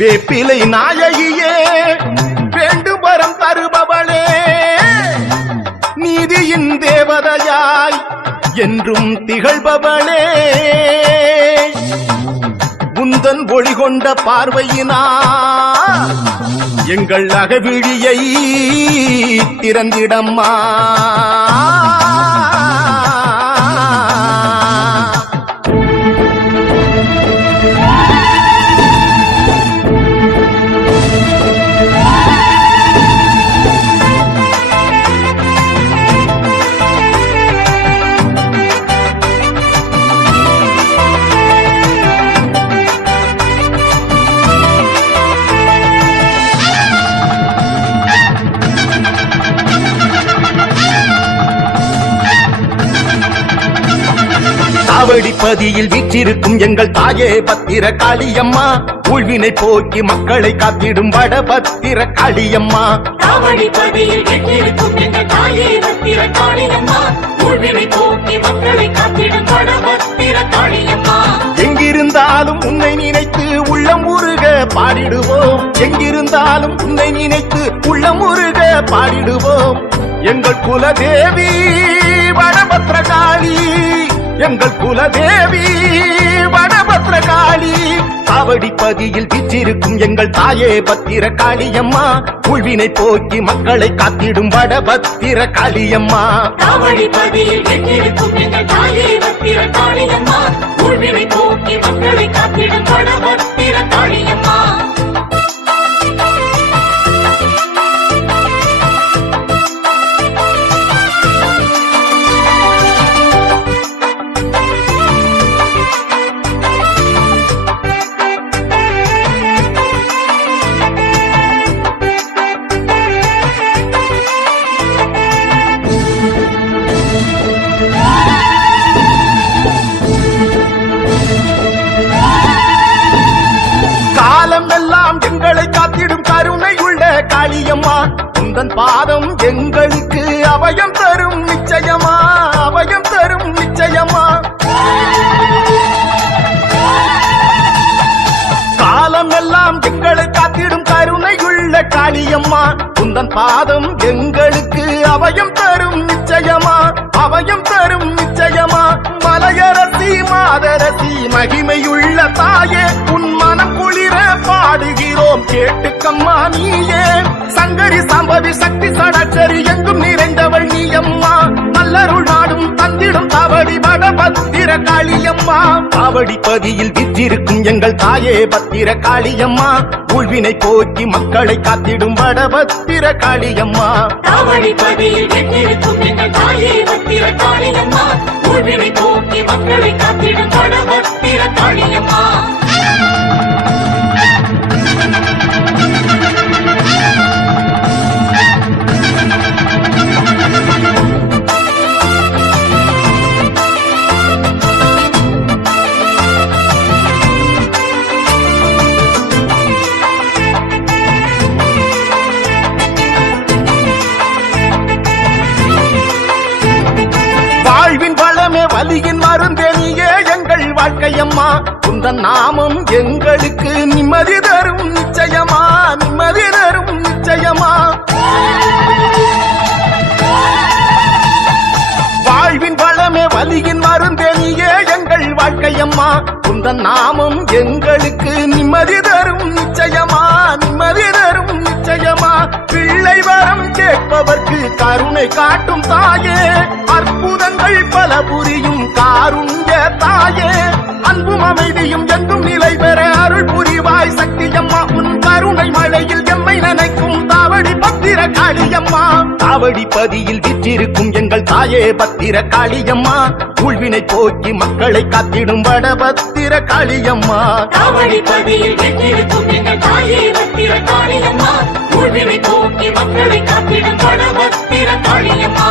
வேப்பிலை நாயகியே வேண்டும் வரம் தருபவளே நீதியின் தேவதையாய் என்றும் திகழ்பவளே உந்தன் ஒளி கொண்ட பார்வையினா எங்கள் அகவிழியை திறந்திடம்மா காவடிப்பதியில் வீற்றிருக்கும் எங்கள் தாயே பத்திர காளியம்மா உள்வினை போக்கி மக்களை காத்திடும் வட பத்திர காளியம்மா காவடிப்பதியில் வீற்றிருக்கும் எங்கள் தாயே பத்திர காளியம்மா உள்வினை போக்கி மக்களை காத்திடும் வட பத்திர காளியம்மா எங்கிருந்தாலும் உன்னை நினைத்து உள்ளம் உருக பாடிடுவோம் எங்கிருந்தாலும் உன்னை நினைத்து உள்ளம் உருக பாடிடுவோம் எங்கள் குலதேவி வடபத்ரகாளி எங்கள் குலதேவி வடபத்ரகாளி காவடிப்பதியில் வீற்றிருக்கும் எங்கள் தாயே பத்திர காளியம்மா உள்வினை போக்கி மக்களை காத்திடும் வடபத்திர காளியம்மா காவடிப்பதியில் வீற்றிருக்கும் எங்கள் தாயே பத்திர காளியம்மா உள்வினை போக்கி மக்களை காத்திடும் வடபத்திர காளியம்மா எங்களை காத்திடும் கருணை உள்ள காளியம்மா உந்தன் பாதம் எங்களுக்கு அபயம் தரும் நிச்சயமா அபயம் தரும் நிச்சயமா காலம் எல்லாம் எங்களை காத்திடும் கருணை உள்ள காளியம்மா உந்தன் பாதம் எங்களுக்கு அபயம் தரும் நிச்சயமா அபயம் தரும் நிச்சயமா மலையரசி மாதரசி மகிமையுள்ள தாயே உன் மனம் குளிர பாடுகிறோம் கேட்டுக்கம்மா நீயே சங்கரி சம்பவி சக்தி சடச்சரி எங்கும் நிறைந்தவள் நீயம்மா நல்லருள் நாடும் தந்திடும் காவடி வடபத்திர காளியம்மா காவடிப்பதியில் வீற்றிருக்கும் எங்கள் தாயே பத்திர காளியம்மா உள்வினை போக்கி மக்களை காத்திடும் வடபத்திர காளியம்மா காவடிப்பதியில் வீற்றிருக்கும் எங்கள் தாயே பத்திர காளியம்மா உள்வினை போக்கி மக்களை காத்திடும் வடபத்திர காளியம்மா வாழ்வின் வளமே வலியின் மருந்தேனியே எங்கள் வாழ்க்கையம்மா உந்தன் நாமம் எங்களுக்கு நிம்மதி தரும் நிச்சயமா நிம்மதி தரும் நிச்சயமா வாழ்வின் வளமே வலியின் மருந்தேனியே எங்கள் வாழ்க்கையம்மா உந்தன் நாமம் எங்களுக்கு நிம்மதி தரும் நிச்சயமா நிம்மதி தரும் நிச்சயமா பிள்ளை வரம் கேட்பவர்க்கு கருணை காட்டும் தாயே அற்புதங்கள் பல புரியும் காருண்ய தாயே அன்பும் அமைதியும் எங்கும் நிலை பெற அருள் புரிவாய் சக்தியம்மா உன் கருணை மழையில் எம்மை நினைக்கும் தாவடி பத்திர காளியம்மா காவடிப்பதியில் வீற்றிருக்கும் எங்கள் தாயே பத்திர காளியம்மா உள்வினை போக்கி மக்களை காத்திடும் வடபத்திர காளியம்மா காவடிப்பதியில் வீற்றிருக்கும் எங்கள் தாயே பத்திர காளியம்மா உள்வினை போக்கி மக்களை காத்திடும் வடபத்திர காளியம்மா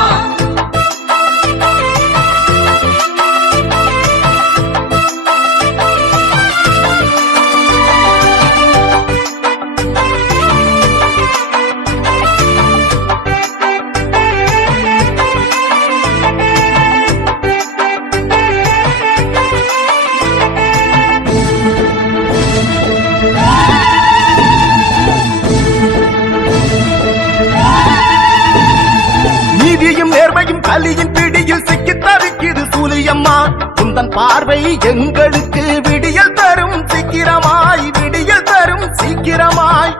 பார்வை எங்களுக்கு விடியல் தரும் சீக்கிரமாய், விடியல் தரும் சீக்கிரமாய்.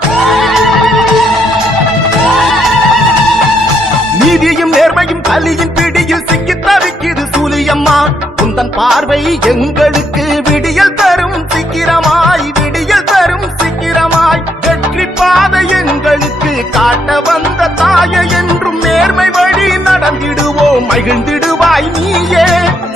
நீதியும் நேர்மையும் கலியின் பிடியில் சிக்கி தவிக்குது சூலியம்மா. உந்தன் பார்வை எங்களுக்கு விடியல் தரும் சீக்கிரமாய், விடியல் தரும் சீக்கிரமாய். வெற்றி பாதை எங்களுக்கு காட்ட வந்த தாய என்றும் நேர்மை வழி நடந்திடுவோம், மகிழ்ந்திடுவாய் நீயே.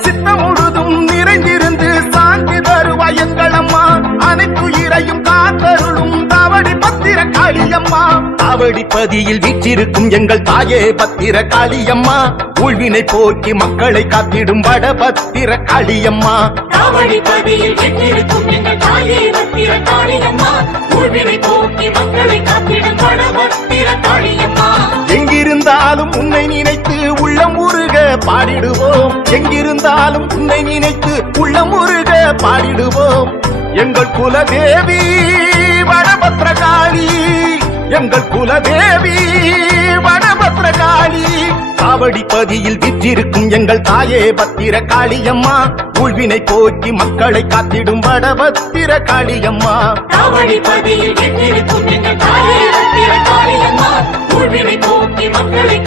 சித்தம் முழுதும் நிறைந்திருந்து சாந்தி தருவாய் எங்களம்மா. அனைத்துயிரையும் காத்தருளும் தாவடி பத்திர காளியம்மா. தாவடிப்பதியில் வீற்றிருக்கும் எங்கள் தாயே பத்திர காளியம்மா. ஊழ்வினை போக்கி மக்களை காத்திடும் வட பத்திர காளியம்மா. தாவடிப்பதியில் வீற்றிருக்கும் எங்கள் தாயே பத்திர காளியம்மா. ஊழ்வினை போக்கி மக்களை காத்திடும் வட பத்திர காளியம்மா. எங்கிருந்தாலும் உன்னை நினைத்து உள்ளம் உருக பாடிடுவோம், எங்கிருந்தாலும் உன்னை நினைத்து உள்ளம் உருக பாடிடுவோம். எங்கள் குலதேவி வடபத்ரகாளி, எங்கள் குலதேவி வடபத்ரகாளி. காவடிப்பதியில் விற்றிருக்கும் எங்கள் தாயே பத்திர காளியம்மா. ஊழ்வினை போக்கி மக்களை காத்திடும் வடபத்திர காளியம்மா. தாவடிப்பதியில் வீற்றிருக்கும் எங்கள் தாயே பத்திர காளியம்மா. ஊழ்வினை போக்கி மக்களை